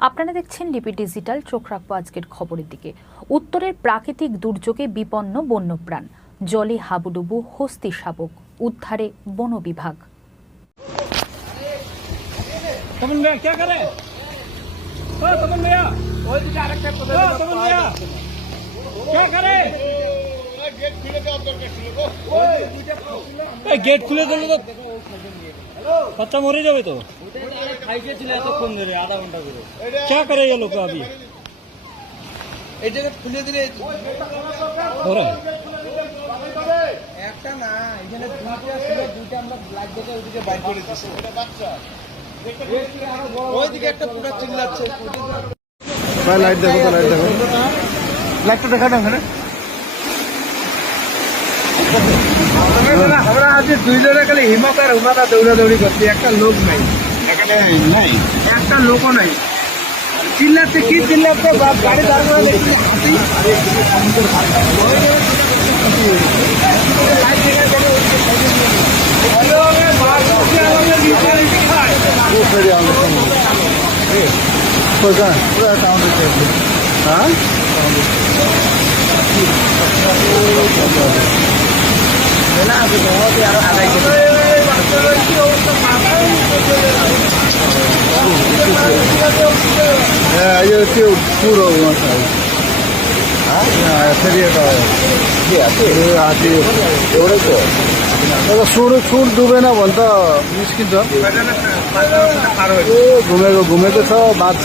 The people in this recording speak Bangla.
আপনারা দেখছেন লিপি ডিজিটাল। চোখ রাখবো আজকের খবরের দিকে। উত্তরের প্রাকৃতিক দুর্যোগে বিপন্ন বন্যপ্রাণ, জলে হাবুডুবু হস্তি শাবক, উদ্ধারে বন বিভাগ। गेट खुले दिल तो बच्चा मरे जाए तो आधा घंटा क्या करे ये लोग अभी खुले दिले একটা না এখানে দুইটা আমরা ব্ল্যাক দেখে ওইদিকে বাইর করে দিছি বাচ্চা ওইদিকে একটা পুরো চিল্লাচ্ছে ভাই লাইট দেখো তো লাইটটা দেখা না ওখানে আমরা আজ দুইজনে খালি হিমক আর হুমাদা দৌড়াদৌড়ি করছি, একটা লোক নাই এখানে, নাই একটা লোকও নাই। চিল্লাচ্ছে কি চিল্লাচ্ছে, গাড়ি দাঁড় করে দেখছি puro सुर डुबे ना भन्छ निस्किन्छ घुमेको छ बात